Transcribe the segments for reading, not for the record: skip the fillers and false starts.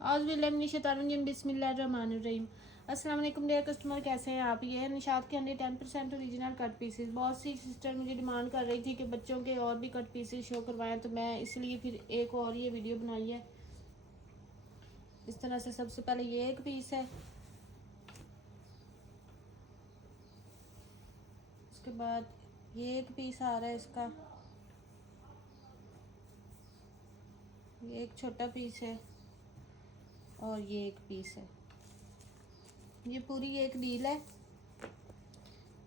औज़ुबिल्लाहिमिनश्शैतानिर्रजीम बिस्मिल्लाहिर्रहमानिर्रहीम। अस्सलाम वालेकुम डियर कस्टमर, कैसे हैं आप। ये है निशात के 110% ओरिजिनल कट पीसेस। बहुत सी सिस्टर मुझे डिमांड कर रही थी कि बच्चों के और भी कट पीसेस शो करवाएं, तो मैं इसलिए फिर एक और ये वीडियो बनाई है। इस तरह से सबसे पहले ये एक पीस है, उसके बाद ये एक पीस आ रहा है इसका, ये एक छोटा पीस है और ये एक पीस है। ये पूरी एक डील है।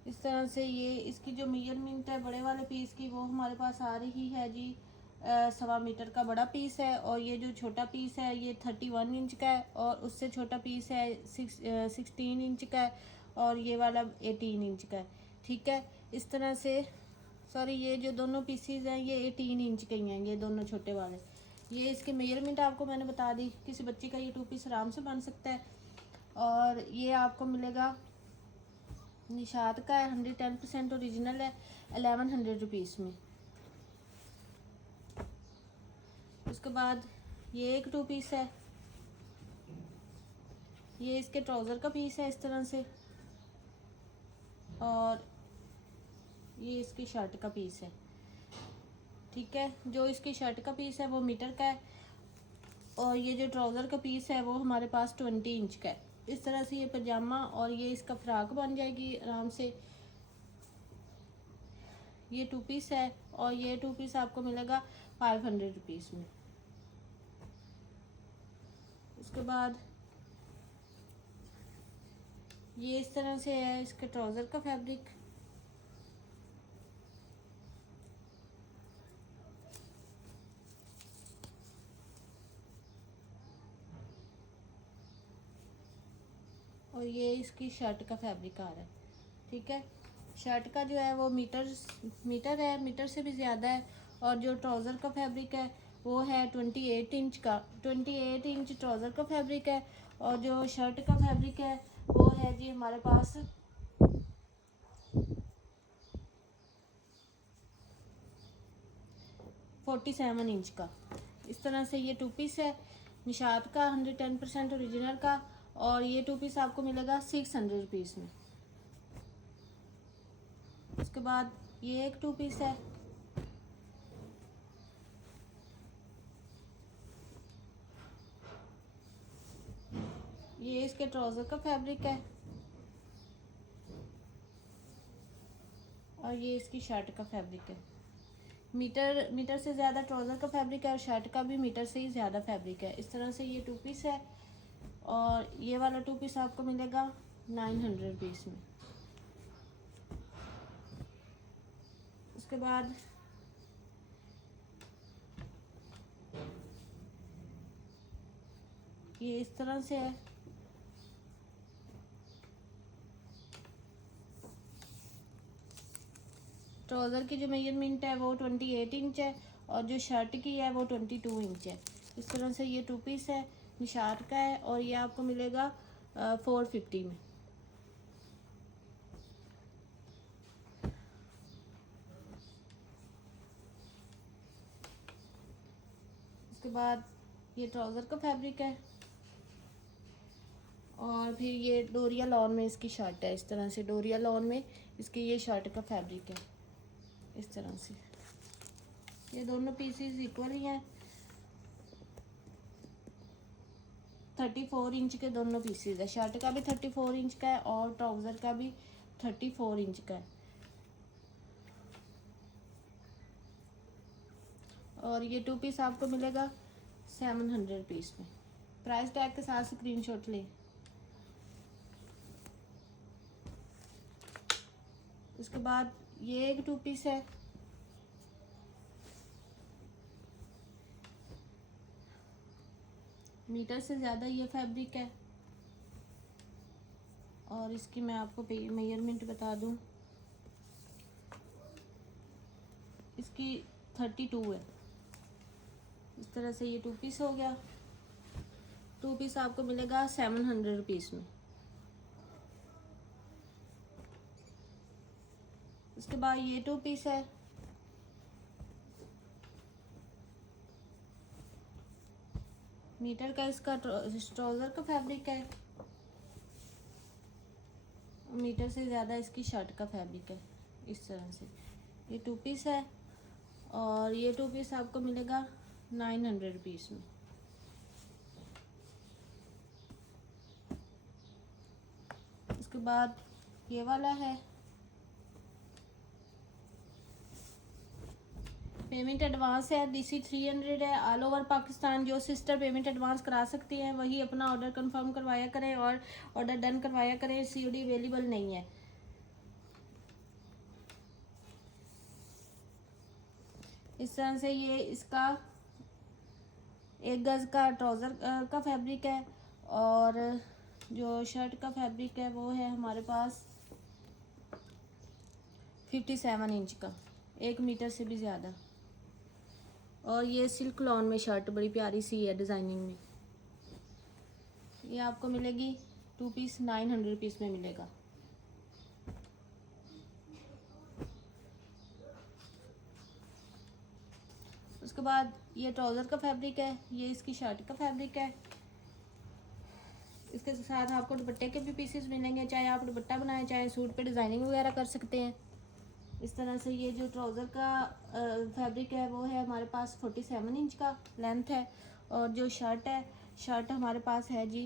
इस तरह से ये इसकी जो मेजरमेंट है बड़े वाले पीस की, वो हमारे पास आ रही है जी 1.25 मीटर का बड़ा पीस है। और ये जो छोटा पीस है ये 31 इंच का है, और उससे छोटा पीस है 16 इंच का है, और ये वाला 18 इंच का है। ठीक है, इस तरह से सॉरी, ये जो दोनों पीसीज हैं ये 18 इंच के ही हैं, ये दोनों छोटे वाले। ये इसके मेजरमेंट आपको मैंने बता दी। किसी बच्चे का ये 2 पीस आराम से बन सकता है। और ये आपको मिलेगा निशात का है, 110% ओरिजिनल है, 1100 रुपीज़ में। उसके बाद ये एक 2 पीस है, ये इसके ट्राउज़र का पीस है इस तरह से, और ये इसकी शर्ट का पीस है। ठीक है, जो इसकी शर्ट का पीस है वो मीटर का है, और ये जो ट्राउज़र का पीस है वो हमारे पास 20 इंच का है। इस तरह से ये पजामा और ये इसका फ्राक बन जाएगी आराम से। ये 2 पीस है, और ये 2 पीस आपको मिलेगा 500 रुपीज़ में। उसके बाद ये इस तरह से है इसके ट्राउज़र का फैब्रिक। और ये इसकी शर्ट का फैब्रिक आ रहा है। ठीक है, शर्ट का जो है वो मीटर है, मीटर से भी ज़्यादा है। और जो ट्राउज़र का फैब्रिक है वो है 28 इंच का, 28 इंच ट्राउज़र का फैब्रिक है। और जो शर्ट का फैब्रिक है वो है जी हमारे पास 47 इंच का। इस तरह से ये 2 पीस है निशात का, 110% ओरिजिनल का। और ये 2 पीस आपको मिलेगा 600 रुपीज़ में। उसके बाद ये एक 2 पीस है, ये इसके ट्राउज़र का फैब्रिक है, और ये इसकी शर्ट का फैब्रिक है। मीटर से ज़्यादा ट्राउज़र का फैब्रिक है, और शर्ट का भी मीटर से ही ज़्यादा फैब्रिक है। इस तरह से ये 2 पीस है, और ये वाला 2 पीस आपको मिलेगा 900 रुपीज़ में। उसके बाद ये इस तरह से है, ट्राउज़र की जो मेजरमेंट है वो 28 इंच है, और जो शर्ट की है वो 22 इंच है। इस तरह से ये 2 पीस है, निशात का है, और ये आपको मिलेगा 450 में। उसके बाद ये ट्राउज़र का फैब्रिक है, और फिर ये डोरिया लॉन में इसकी शर्ट है। इस तरह से डोरिया लॉन में इसकी ये शर्ट का फैब्रिक है। इस तरह से ये दोनों पीसेस इक्वल ही हैं, 34 इंच के दोनों पीसेस है। शर्ट का भी 34 इंच का है, और ट्राउज़र का भी 34 इंच का है। और ये 2 पीस आपको मिलेगा 700 रुपीज़ में। प्राइस टैग के साथ स्क्रीनशॉट लें। उसके बाद ये एक 2 पीस है, मीटर से ज़्यादा ये फैब्रिक है, और इसकी मैं आपको मेजरमेंट बता दूं, इसकी 32 है। इस तरह से ये 2 पीस हो गया। 2 पीस आपको मिलेगा 700 रुपीज़ में। उसके बाद ये 2 पीस है, मीटर का इसका ट्राउज़र का फैब्रिक है, मीटर से ज़्यादा इसकी शर्ट का फैब्रिक है। इस तरह से ये 2 पीस है और ये 2 पीस आपको मिलेगा 900 रुपीज़ में। उसके बाद ये वाला है, पेमेंट एडवांस है, DC 300 है। ऑल ओवर पाकिस्तान जो सिस्टर पेमेंट एडवांस करा सकती हैं वही अपना ऑर्डर कंफर्म करवाया करें और ऑर्डर डन करवाया करें। COD अवेलेबल नहीं है। इस तरह से ये इसका 1 गज का ट्राउज़र का फैब्रिक है और जो शर्ट का फैब्रिक है वो है हमारे पास 57 इंच का, 1 मीटर से भी ज़्यादा। और ये सिल्क लॉन में शर्ट बड़ी प्यारी सी है डिज़ाइनिंग में। ये आपको मिलेगी 2 पीस 900 रुपीज़ में मिलेगा। उसके बाद ये ट्राउज़र का फैब्रिक है, ये इसकी शर्ट का फैब्रिक है। इसके साथ आपको दुपट्टे के भी पीसेस मिलेंगे, चाहे आप दुपट्टा बनाएं चाहे सूट पे डिज़ाइनिंग वगैरह कर सकते हैं। इस तरह से ये जो ट्राउज़र का फैब्रिक है वो है हमारे पास 47 इंच का लेंथ है और जो शर्ट है, शर्ट हमारे पास है जी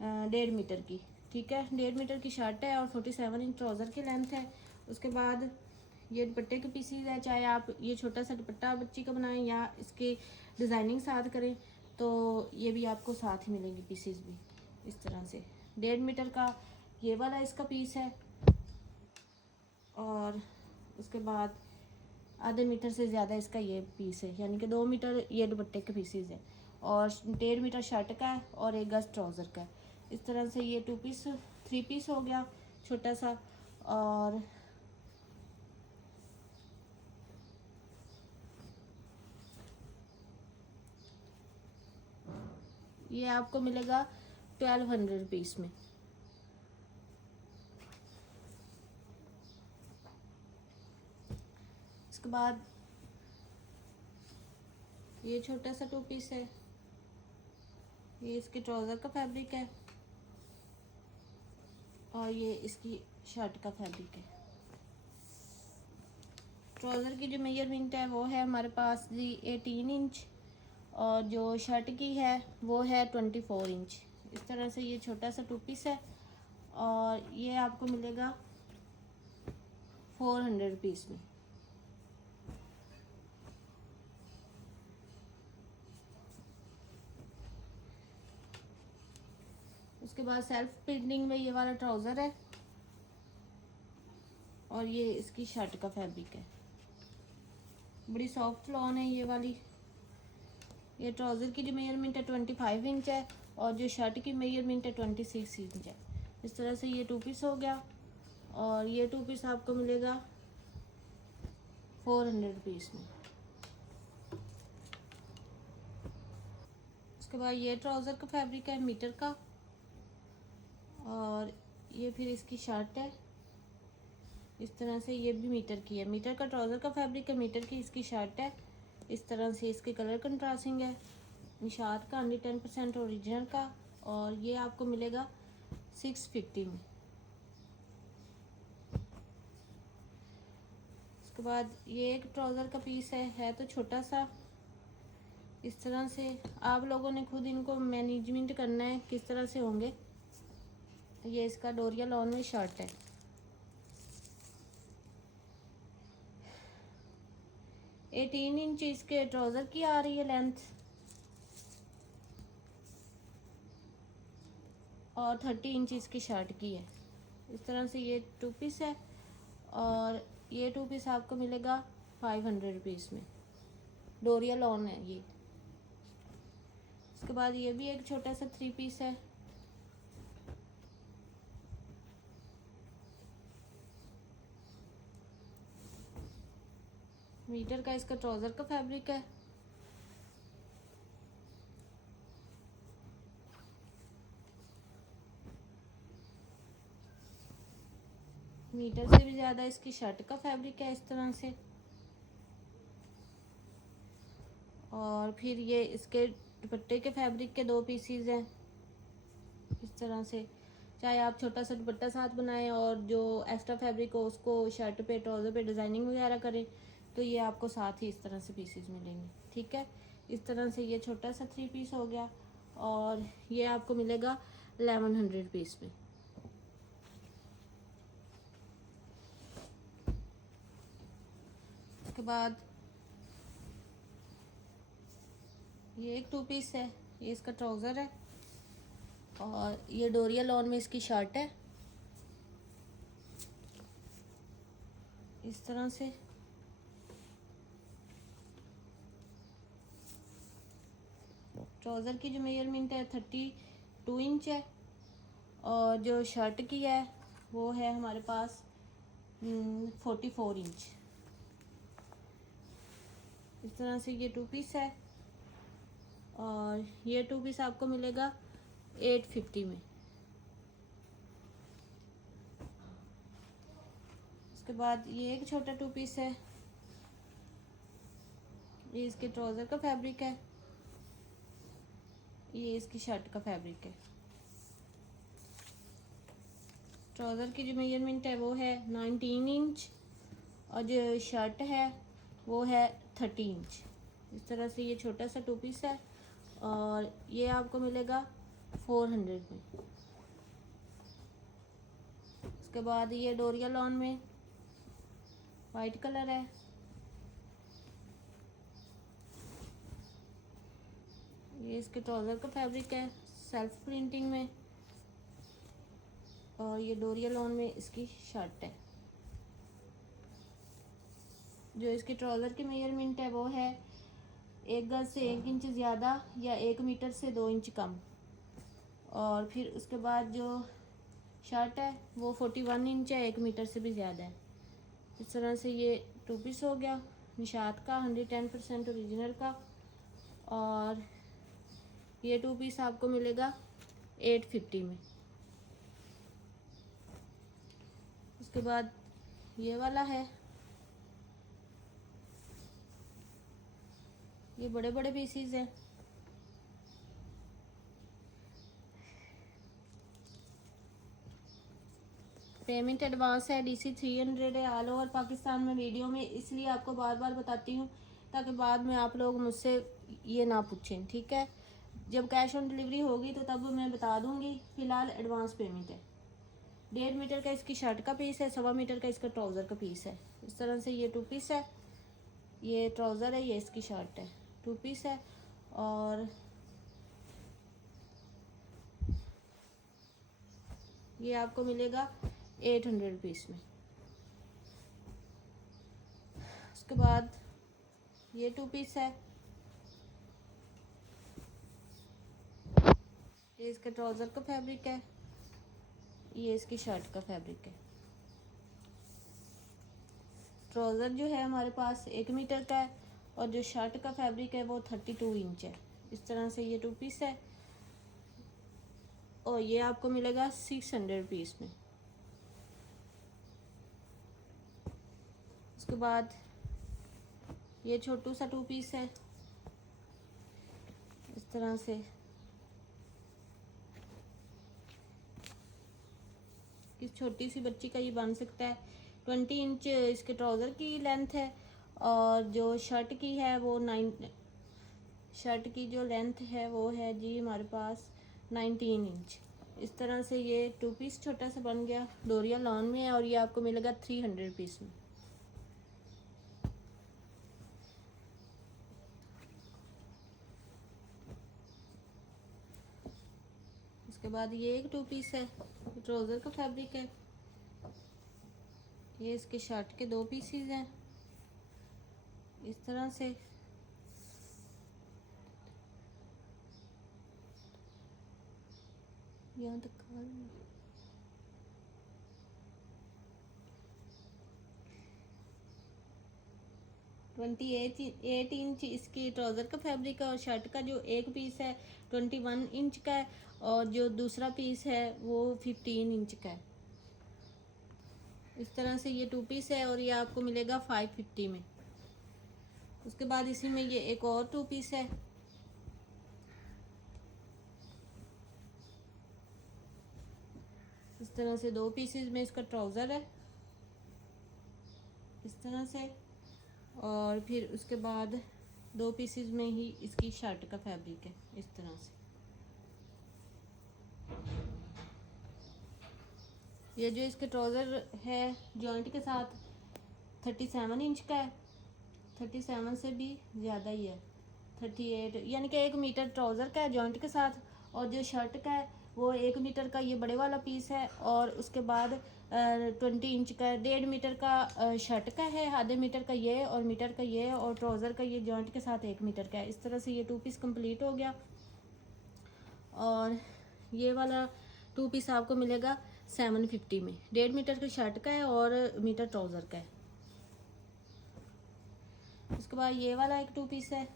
1.5 मीटर की। ठीक है, 1.5 मीटर की शर्ट है और 47 इंच ट्राउज़र की लेंथ है। उसके बाद ये दुपट्टे के पीसीज है, चाहे आप ये छोटा सा दुपट्टा बच्ची का बनाएं या इसकी डिज़ाइनिंग साथ करें तो ये भी आपको साथ ही मिलेंगे पीसीज भी। इस तरह से 1.5 मीटर का ये वाला इसका पीस है और उसके बाद आधे मीटर से ज़्यादा इसका ये पीस है, यानी कि 2 मीटर ये दुपट्टे के पीसीज है और 1.5 मीटर शर्ट का है और 1 गज ट्राउज़र का है। इस तरह से ये 2 पीस 3 पीस हो गया छोटा सा। और ये आपको मिलेगा 1200 रुपीज़ में। इसके बाद ये छोटा सा 2 पीस है, ये इसके ट्राउज़र का फैब्रिक है और ये इसकी शर्ट का फैब्रिक है। ट्राउज़र की जो मेजरमेंट है वो है हमारे पास जी 18 इंच और जो शर्ट की है वो है 24 इंच। इस तरह से ये छोटा सा 2 पीस है और ये आपको मिलेगा 400 रुपीज़ में। उसके बाद सेल्फ प्रिंटिंग में ये वाला ट्राउज़र है और ये इसकी शर्ट का फैब्रिक है। बड़ी सॉफ्ट लॉन है ये वाली। ये ट्राउज़र की जो मेजरमेंट है 25 इंच है और जो शर्ट की मेजरमेंट है 26 इंच है। इस तरह से ये 2 पीस हो गया और ये 2 पीस आपको मिलेगा 400 रुपीज़ में। उसके बाद ये ट्राउज़र का फैब्रिक है मीटर का और ये फिर इसकी शर्ट है। इस तरह से ये भी मीटर की है, मीटर का ट्राउज़र का फैब्रिक है, मीटर की इसकी शर्ट है। इस तरह से इसके कलर कंट्रास्टिंग है, निशात का 110% ओरिजिनल का और ये आपको मिलेगा 650 में। उसके बाद ये एक ट्राउज़र का पीस है तो छोटा सा। इस तरह से आप लोगों ने खुद इनको मैनेजमेंट करना है किस तरह से होंगे। ये इसका डोरिया लॉन में शर्ट है। 18 इंच इसके ट्राउज़र की आ रही है लेंथ और 30 इंच इसकी शर्ट की है। इस तरह से ये 2 पीस है और ये 2 पीस आपको मिलेगा 500 रुपीज़ में। डोरिया लॉन है ये। उसके बाद ये भी एक छोटा सा 3 पीस है। मीटर का इसका ट्राउज़र का फैब्रिक है। मीटर से भी ज़्यादा इसकी शर्ट का फैब्रिक है इस तरह से। और फिर ये इसके दुपट्टे के फैब्रिक के 2 पीसीज हैं इस तरह से। चाहे आप छोटा सा दुपट्टा साथ बनाएं और जो एक्स्ट्रा फैब्रिक हो उसको शर्ट पे ट्राउज़र पे डिज़ाइनिंग वगैरह करें तो ये आपको साथ ही इस तरह से पीसीज मिलेंगे। ठीक है, इस तरह से ये छोटा सा 3 पीस हो गया और ये आपको मिलेगा 1100 पीस में। उसके बाद ये एक 2 पीस है, ये इसका ट्राउज़र है और ये डोरिया लॉन में इसकी शर्ट है इस तरह से। ट्राउज़र की जो मेजरमेंट है 32 इंच है और जो शर्ट की है वो है हमारे पास 44 इंच। इस तरह से ये 2 पीस है और ये 2 पीस आपको मिलेगा 850 में। उसके बाद ये एक छोटा 2 पीस है, ये इसके ट्राउज़र का फैब्रिक है, ये इसकी शर्ट का फैब्रिक है। ट्राउज़र की जो मेजरमेंट है वो है 19 इंच और जो शर्ट है वो है 30 इंच। इस तरह से ये छोटा सा 2 पीस है और ये आपको मिलेगा 400 में। उसके बाद ये डोरिया लॉन में वाइट कलर है, ये इसके ट्राउज़र का फैब्रिक है सेल्फ प्रिंटिंग में और ये डोरिया लॉन में इसकी शर्ट है। जो इसके ट्राउज़र की मेजरमेंट है वो है 1 गज से 1 इंच ज़्यादा या 1 मीटर से 2 इंच कम और फिर उसके बाद जो शर्ट है वो 41 इंच है, 1 मीटर से भी ज़्यादा है। इस तरह से ये 2 पीस हो गया निशात का 110% ओरिजिनल का और ये 2 पीस आपको मिलेगा 850 में। उसके बाद ये वाला है, ये बड़े बड़े पीसीज हैं। पेमेंट एडवांस है, DC 300 है ऑल ओवर पाकिस्तान में। वीडियो में इसलिए आपको बार बार बताती हूँ ताकि बाद में आप लोग मुझसे ये ना पूछें। ठीक है, जब कैश ऑन डिलीवरी होगी तो तब मैं बता दूँगी, फ़िलहाल एडवांस पेमेंट है। 1.5 मीटर का इसकी शर्ट का पीस है, 1.25 मीटर का इसका ट्राउज़र का पीस है। इस तरह से ये 2 पीस है, ये ट्राउज़र है, ये इसकी शर्ट है, 2 पीस है और ये आपको मिलेगा 800 पीस में। उसके बाद ये 2 पीस है, ये इसके ट्राउज़र का फैब्रिक है, ये इसकी शर्ट का फैब्रिक है। ट्राउज़र जो है हमारे पास 1 मीटर का है और जो शर्ट का फैब्रिक है वो 32 इंच है। इस तरह से ये 2 पीस है और ये आपको मिलेगा 600 पीस में। उसके बाद ये छोटू सा 2 पीस है इस तरह से, किस छोटी सी बच्ची का ये बन सकता है। 20 इंच इसके ट्राउज़र की लेंथ है और जो शर्ट की है वो शर्ट की जो लेंथ है वो है जी हमारे पास 19 इंच। इस तरह से ये 2 पीस छोटा सा बन गया, डोरिया लॉन में है और ये आपको मिलेगा 300 पीस में। उसके बाद ये एक 2 पीस है, ट्राउज़र का फैब्रिक है, ये इसके शर्ट के 2 पीसीज हैं इस तरह से। यहाँ तक 28 इंच इसकी ट्राउज़र का फैब्रिक है और शर्ट का जो एक पीस है 21 इंच का है और जो दूसरा पीस है वो 15 इंच का है। इस तरह से ये 2 पीस है और ये आपको मिलेगा 550 में। उसके बाद इसी में ये एक और 2 पीस है, इस तरह से 2 पीसेस में इसका ट्राउज़र है इस तरह से, और फिर उसके बाद 2 पीसेस में ही इसकी शर्ट का फैब्रिक है इस तरह से। ये जो इसके ट्राउज़र है जॉइंट के साथ 37 इंच का है, 37 से भी ज़्यादा ही है, 38, यानी कि 1 मीटर ट्राउज़र का है जॉइंट के साथ, और जो शर्ट का है वो 1 मीटर का ये बड़े वाला पीस है, और उसके बाद 20 इंच का 1.5 मीटर का शर्ट का है, आधे मीटर का ये और मीटर का ये, और ट्राउज़र का ये जॉइंट के साथ 1 मीटर का है। इस तरह से ये 2 पीस कंप्लीट हो गया। और ये वाला 2 पीस आपको मिलेगा 750 में, 1.5 मीटर का शर्ट का है और मीटर ट्राउज़र का है। उसके बाद ये वाला एक 2 पीस है,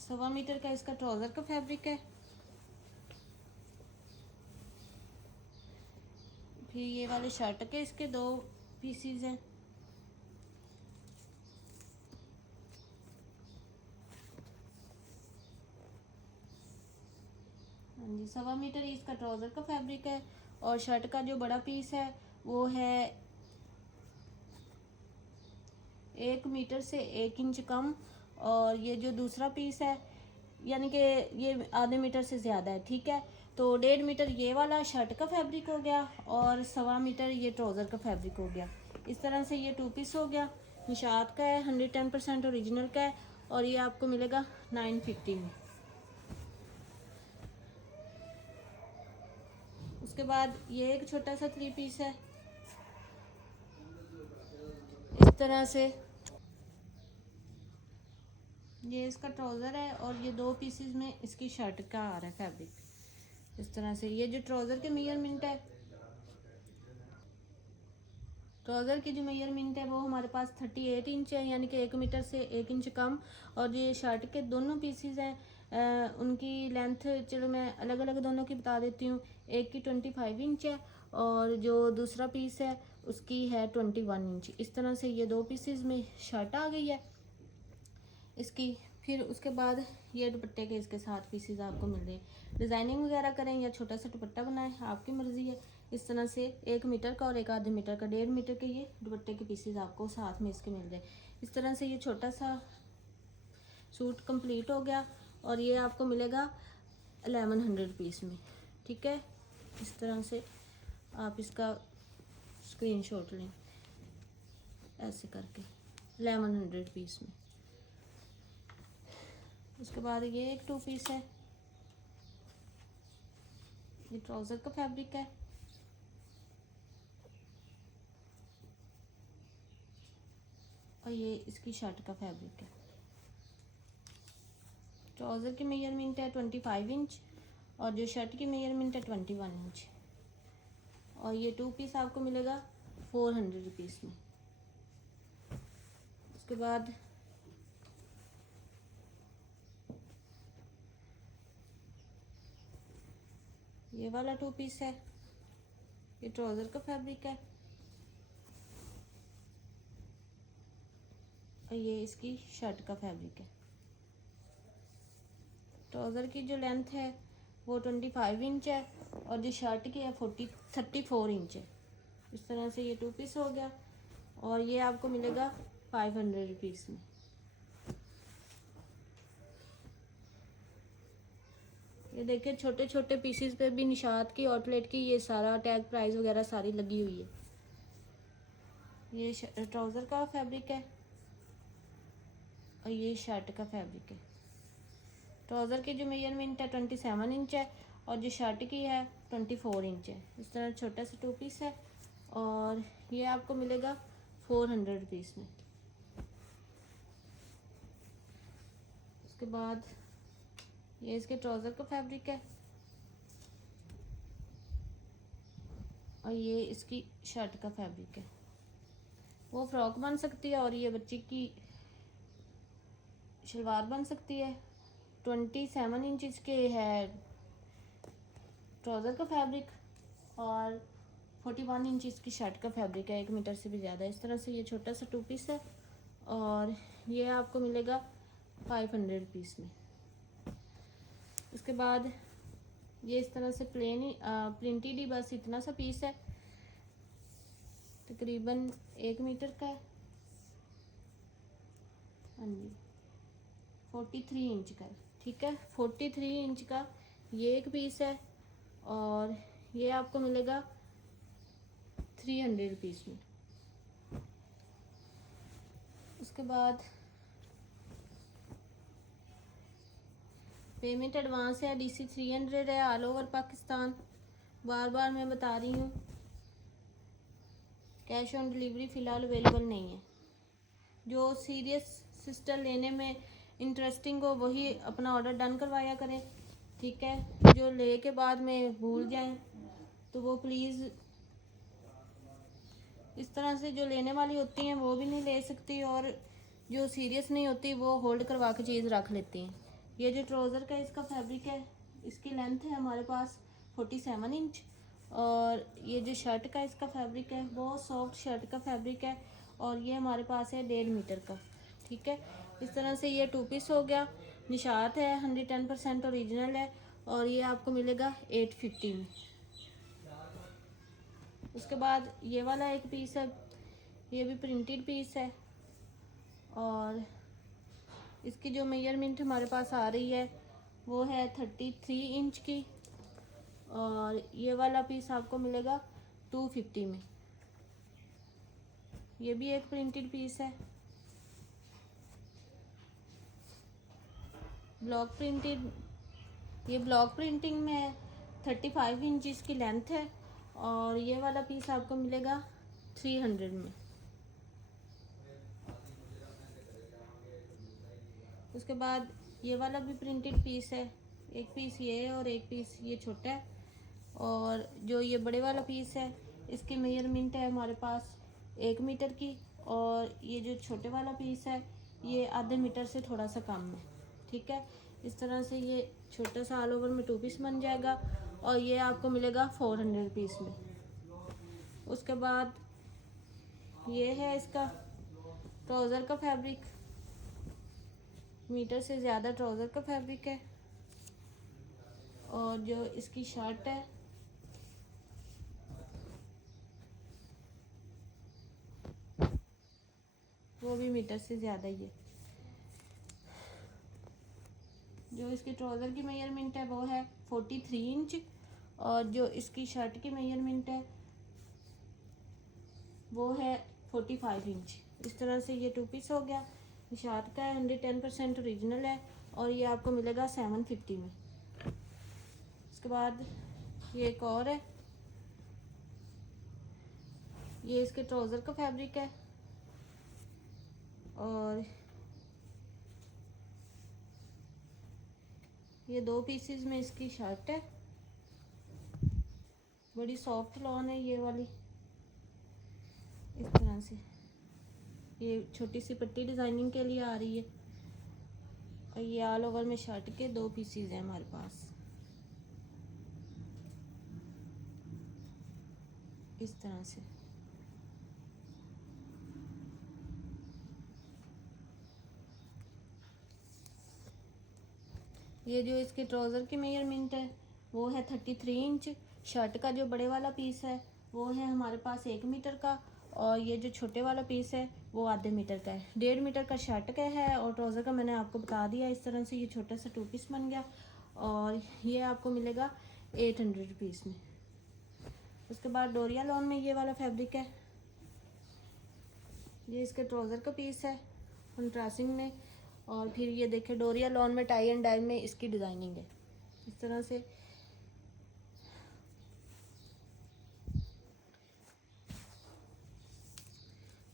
सवा मीटर का इसका ट्राउज़र का फैब्रिक है। फिर ये वाले शर्ट के इसके 2 पीसीज हैं, हाँ जी, सवा मीटर ही इसका ट्राउज़र का फैब्रिक है, और शर्ट का जो बड़ा पीस है वो है 1 मीटर से 1 इंच कम, और ये जो दूसरा पीस है यानी कि ये आधे मीटर से ज़्यादा है, ठीक है। तो 1.5 मीटर ये वाला शर्ट का फैब्रिक हो गया, और सवा मीटर ये ट्राउज़र का फैब्रिक हो गया। इस तरह से ये 2 पीस हो गया। निशात का है, 110% ओरिजिनल का है, और ये आपको मिलेगा 950 में। उसके बाद ये एक छोटा सा 3 पीस है इस तरह से, ये इसका ट्राउज़र है, और ये 2 पीसेस में इसकी शर्ट का आ रहा है फैब्रिक इस तरह से। ये जो ट्राउज़र के मेजरमेंट है, ट्राउज़र की जो मेजरमेंट है वो हमारे पास 38 इंच है, यानी कि 1 मीटर से 1 इंच कम, और ये शर्ट के दोनों पीसेस हैं उनकी लेंथ चलो मैं अलग अलग दोनों की बता देती हूँ। एक की 25 इंच है, और जो दूसरा पीस है उसकी है 21 इंच। इस तरह से ये 2 पीसेस में शर्ट आ गई है इसकी। फिर उसके बाद ये दुपट्टे के इसके साथ पीसेस आपको मिल रहे हैं। डिज़ाइनिंग वगैरह करें या छोटा सा दुपट्टा बनाएं, आपकी मर्ज़ी है। इस तरह से 1 मीटर का और एक आधे मीटर का 1.5 मीटर के ये दुपट्टे के पीसेस आपको साथ में इसके मिल रहे हैं। इस तरह से ये छोटा सा सूट कंप्लीट हो गया, और ये आपको मिलेगा 1100 पीस में, ठीक है। इस तरह से आप इसका स्क्रीनशॉट लें ऐसे करके 1100 पीस में। उसके बाद ये एक 2 पीस है, ये ट्राउज़र का फैब्रिक है, और ये इसकी शर्ट का फैब्रिक है। ट्राउज़र की मेजरमेंट है 25 इंच, और जो शर्ट की मेजरमेंट है 21 इंच, और ये 2 पीस आपको मिलेगा 400 रुपीस में। उसके बाद ये वाला 2 पीस है, ये ट्राउज़र का फैब्रिक है, और ये इसकी शर्ट का फैब्रिक है। ट्राउज़र की जो लेंथ है वो 25 इंच है, और जो शर्ट की है 34 इंच है। इस तरह से ये 2 पीस हो गया, और ये आपको मिलेगा 500 रुपीस में। ये देखिए छोटे छोटे पीसेस पे भी निशात की आउटलेट की ये सारा टैग प्राइस वगैरह सारी लगी हुई है। ये ट्राउज़र का फैब्रिक है, और ये शर्ट का फैब्रिक है। ट्राउज़र की जो मेजरमेंट है 27 इंच है, और जो शर्ट की है 24 इंच है। इस तरह छोटा सा 2 पीस है, और ये आपको मिलेगा 400 रुपीस में। उसके बाद ये इसके ट्राउज़र का फैब्रिक है, और ये इसकी शर्ट का फैब्रिक है। वो फ्रॉक बन सकती है, और ये बच्ची की शलवार बन सकती है। 27 इंच के है ट्राउज़र का फैब्रिक, और 41 इंच की शर्ट का फैब्रिक है, 1 मीटर से भी ज़्यादा। इस तरह से ये छोटा सा 2 पीस है, और ये आपको मिलेगा 500 रुपीज़ में। उसके बाद ये इस तरह से प्लेन ही प्रिंटेड ही बस इतना सा पीस है, तकरीबन 1 मीटर का है। हाँ जी 43 इंच का है, ठीक है 43 इंच का ये एक पीस है और ये आपको मिलेगा 300 रुपीज़ में। उसके बाद पेमेंट एडवांस है, DC 300 है, ऑल ओवर पाकिस्तान। बार बार मैं बता रही हूँ, कैश ऑन डिलीवरी फ़िलहाल अवेलेबल नहीं है। जो सीरियस सिस्टर लेने में इंटरेस्टिंग हो वही अपना ऑर्डर डन करवाया करें, ठीक है। जो ले के बाद में भूल जाएं तो वो प्लीज़, इस तरह से जो लेने वाली होती हैं वो भी नहीं ले सकती और जो सीरियस नहीं होती वो होल्ड करवा के चीज़ रख लेती हैं। ये जो ट्राउज़र का इसका फैब्रिक है, इसकी लेंथ है हमारे पास 47 इंच और ये जो शर्ट का इसका फैब्रिक है बहुत सॉफ्ट शर्ट का फैब्रिक है और ये हमारे पास है 1.5 मीटर का, ठीक है। इस तरह से ये 2 पीस हो गया, निशात है 110% ओरिजिनल है और ये आपको मिलेगा 850 में। उसके बाद ये वाला एक पीस है, ये भी प्रिंटेड पीस है और इसकी जो मेजरमेंट हमारे पास आ रही है वो है 33 इंच की और ये वाला पीस आपको मिलेगा 250 में। ये भी एक प्रिंटेड पीस है, ब्लॉक प्रिंटेड। ये ब्लॉक प्रिंटिंग में है, 35 इंच इसकी लेंथ है और ये वाला पीस आपको मिलेगा 300 में। उसके बाद ये वाला भी प्रिंटेड पीस है, एक पीस ये है और एक पीस ये छोटा है और जो ये बड़े वाला पीस है इसकी मेजरमेंट है हमारे पास 1 मीटर की और ये जो छोटे वाला पीस है ये आधे मीटर से थोड़ा सा कम है, ठीक है। इस तरह से ये छोटा सा ऑल ओवर में 2 पीस बन जाएगा और ये आपको मिलेगा 400 रुपीज़ में। उसके बाद ये है इसका ट्राउज़र का फैब्रिक, मीटर से ज़्यादा ट्राउज़र का फैब्रिक है और जो इसकी शर्ट है वो भी मीटर से ज़्यादा ही है। जो इसके ट्राउज़र की मेजरमेंट है वो है 43 इंच और जो इसकी शर्ट की मेजरमेंट है वो है 45 इंच। इस तरह से ये 2 पीस हो गया, निशात का है, 110% ओरिजिनल है और ये आपको मिलेगा 750 में। उसके बाद ये एक और है, ये इसके ट्राउज़र का फैब्रिक है और ये 2 पीसेस में इसकी शर्ट है, बड़ी सॉफ्ट लॉन है ये वाली। इस तरह से ये छोटी सी पट्टी डिज़ाइनिंग के लिए आ रही है और ये ऑल ओवर में शर्ट के 2 पीसेस हैं हमारे पास। इस तरह से ये जो इसके ट्राउज़र की मेजरमेंट है वो है 33 इंच। शर्ट का जो बड़े वाला पीस है वो है हमारे पास 1 मीटर का और ये जो छोटे वाला पीस है वो आधे मीटर का है। 1.5 मीटर का शर्ट का है और ट्राउज़र का मैंने आपको बता दिया। इस तरह से ये छोटा सा 2 पीस बन गया और ये आपको मिलेगा 800 रुपीज़ में। उसके बाद डोरिया लॉन में ये वाला फैब्रिक है, ये इसके ट्राउज़र का पीस है कंट्रास्टिंग में और फिर ये देखे डोरिया लॉन में टाई एंड डाई में इसकी डिज़ाइनिंग है। इस तरह से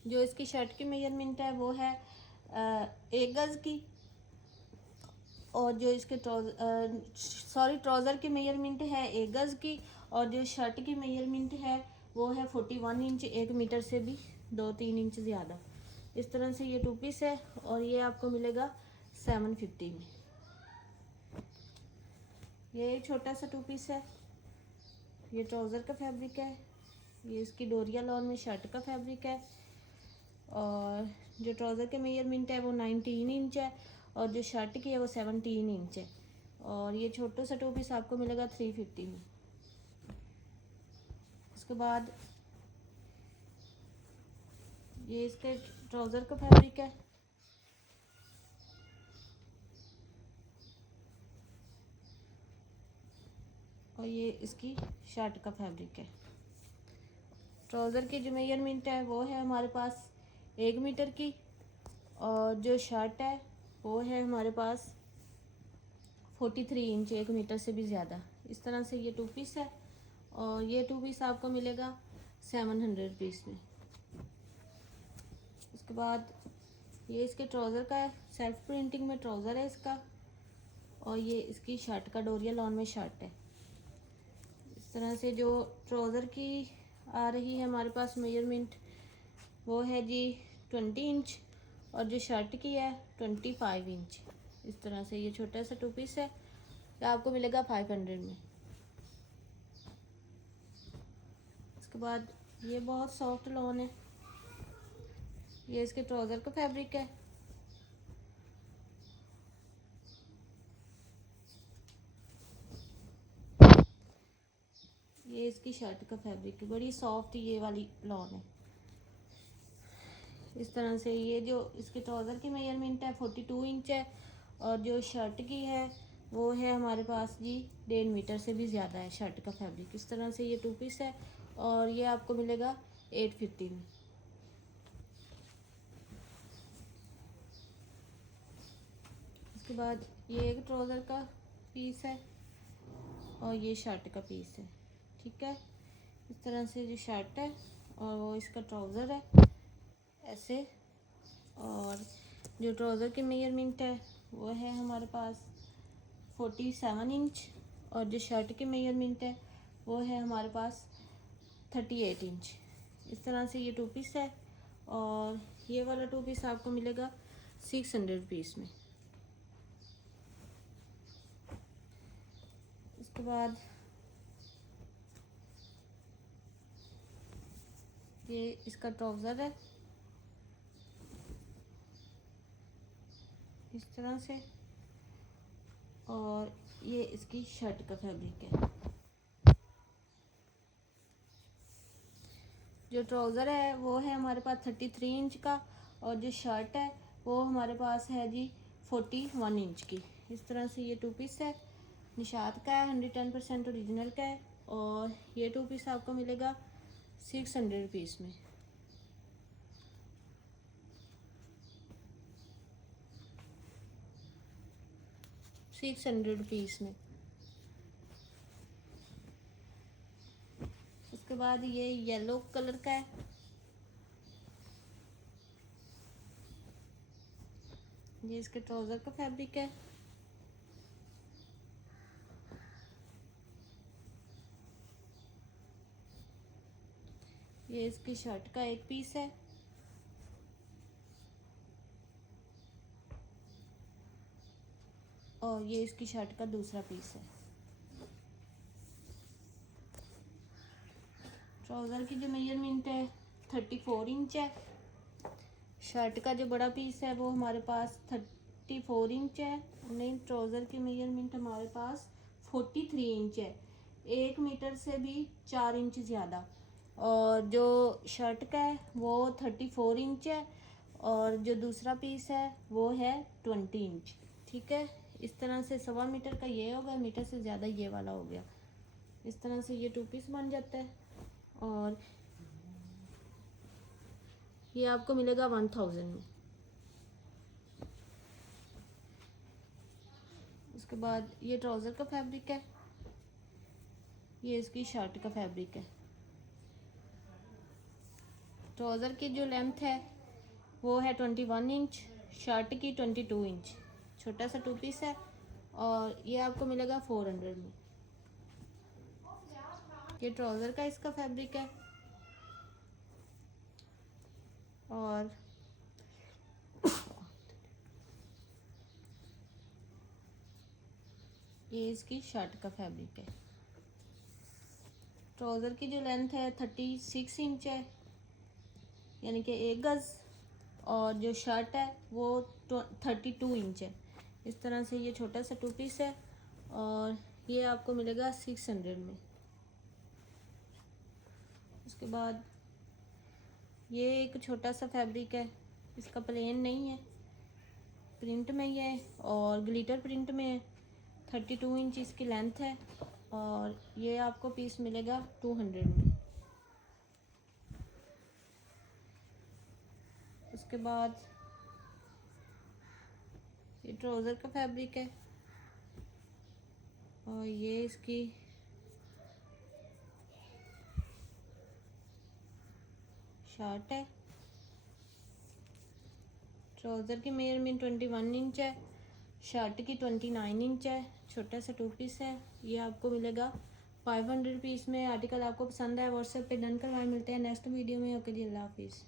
जो इसकी शर्ट की मेजरमेंट है वो है 1 गज़ की और जो इसके ट्राउज़र की मेजरमेंट है 1 गज़ की और जो शर्ट की मेजरमेंट है वो है 41 इंच, 1 मीटर से भी 2-3 इंच ज़्यादा। इस तरह से ये 2 पीस है और ये आपको मिलेगा 750 में। ये एक छोटा सा 2 पीस है, ये ट्राउज़र का फैब्रिक है, ये इसकी डोरिया लॉन में शर्ट का फैब्रिक है और जो ट्राउज़र के मेजरमेंट है वो 19 इंच है और जो शर्ट की है वो 17 इंच है। और ये छोटा सा टू पीस आपको मिलेगा 350 में। उसके बाद ये इसके ट्राउज़र का फैब्रिक है। और ये इसकी शर्ट का फैब्रिक है। ट्राउज़र की जो मेजरमेंट है वो है हमारे पास 1 मीटर की और जो शर्ट है वो है हमारे पास 43 इंच, 1 मीटर से भी ज़्यादा। इस तरह से ये टू पीस है और ये टू पीस आपको मिलेगा 700 रुपीज़ में। उसके बाद ये इसके ट्राउज़र का है, सेल्फ प्रिंटिंग में ट्राउज़र है इसका। और ये इसकी शर्ट का डोरिया लॉन में शर्ट है। इस तरह से जो ट्राउज़र की आ रही है हमारे पास मेजरमेंट वो है जी 20 इंच और जो शर्ट की है 25 इंच। इस तरह से ये छोटा सा टू पीस है, ये आपको मिलेगा 500 में। उसके बाद ये बहुत सॉफ्ट लॉन है, ये इसके ट्राउज़र का फैब्रिक है। ये इसकी शर्ट का फैब्रिक है, बड़ी सॉफ्ट ये वाली लॉन है। इस तरह से ये जो इसके ट्राउज़र की मेजरमेंट है 42 इंच है और जो शर्ट की है वो है हमारे पास जी 1.5 मीटर से भी ज़्यादा है शर्ट का फैब्रिक। इस तरह से ये टू पीस है और ये आपको मिलेगा 850 में। उसके बाद ये एक ट्राउज़र का पीस है और ये शर्ट का पीस है, ठीक है। इस तरह से जो शर्ट है और वो इसका ट्राउज़र है ऐसे। और जो ट्राउज़र की मेजरमेंट है वो है हमारे पास 47 इंच और जो शर्ट की मेजरमेंट है वो है हमारे पास 38 इंच। इस तरह से ये टू पीस है और ये वाला टू पीस आपको मिलेगा 600 रुपीज़ में। उसके बाद ये इसका ट्राउज़र है इस तरह से और ये इसकी शर्ट का फैब्रिक है। जो ट्राउज़र है वो है हमारे पास 33 इंच का और जो शर्ट है वो हमारे पास है जी 41 इंच की। इस तरह से ये टू पीस है, निशात का है, 110% ओरिजिनल का है और ये टू पीस आपको मिलेगा 600 रुपीज़ में। 600 रुपीज़ में। उसके बाद ये येलो कलर का है, ये इसके ट्राउज़र का फैब्रिक है। ये इसकी शर्ट का एक पीस है और ये इसकी शर्ट का दूसरा पीस है। ट्राउज़र की जो मेजरमेंट है 34 इंच है। शर्ट का जो बड़ा पीस है वो हमारे पास 34 इंच है। नहीं, ट्राउज़र की मेजरमेंट हमारे पास 43 इंच है, 1 मीटर से भी 4 इंच ज़्यादा। और जो शर्ट का है वो 34 इंच है और जो दूसरा पीस है वो है 20 इंच, ठीक है। इस तरह से 1.25 मीटर का ये हो गया, मीटर से ज़्यादा ये वाला हो गया। इस तरह से ये टू पीस बन जाता है और ये आपको मिलेगा 1000 में। उसके बाद ये ट्राउज़र का फैब्रिक है, ये इसकी शर्ट का फैब्रिक है। ट्राउज़र की जो लेंथ है वो है 21 इंच, शर्ट की 22 इंच। छोटा सा टू पीस है और ये आपको मिलेगा 400 में। ये ट्राउज़र का इसका फैब्रिक है और ये इसकी शर्ट का फैब्रिक है। ट्राउज़र की जो लेंथ है 36 इंच है, यानी कि 1 गज़ और जो शर्ट है वो 32 इंच है। इस तरह से ये छोटा सा 2 पीस है और ये आपको मिलेगा 600 में। उसके बाद ये एक छोटा सा फैब्रिक है, इसका प्लेन नहीं है, प्रिंट में ही है और ग्लिटर प्रिंट में है। 32 इंच इसकी लेंथ है और ये आपको पीस मिलेगा 200 में। उसके बाद ये ट्राउज़र का फैब्रिक है और ये इसकी शर्ट है। ट्राउज़र की मेजरमेंट 21 इंच है, शर्ट की 29 इंच है, छोटा सा 2 पीस है। ये आपको मिलेगा 500 पीस में। आर्टिकल आपको पसंद है व्हाट्सएप पे डन करवाएं। मिलते हैं नेक्स्ट वीडियो में। ओके जी, अल्लाह हाफिज़।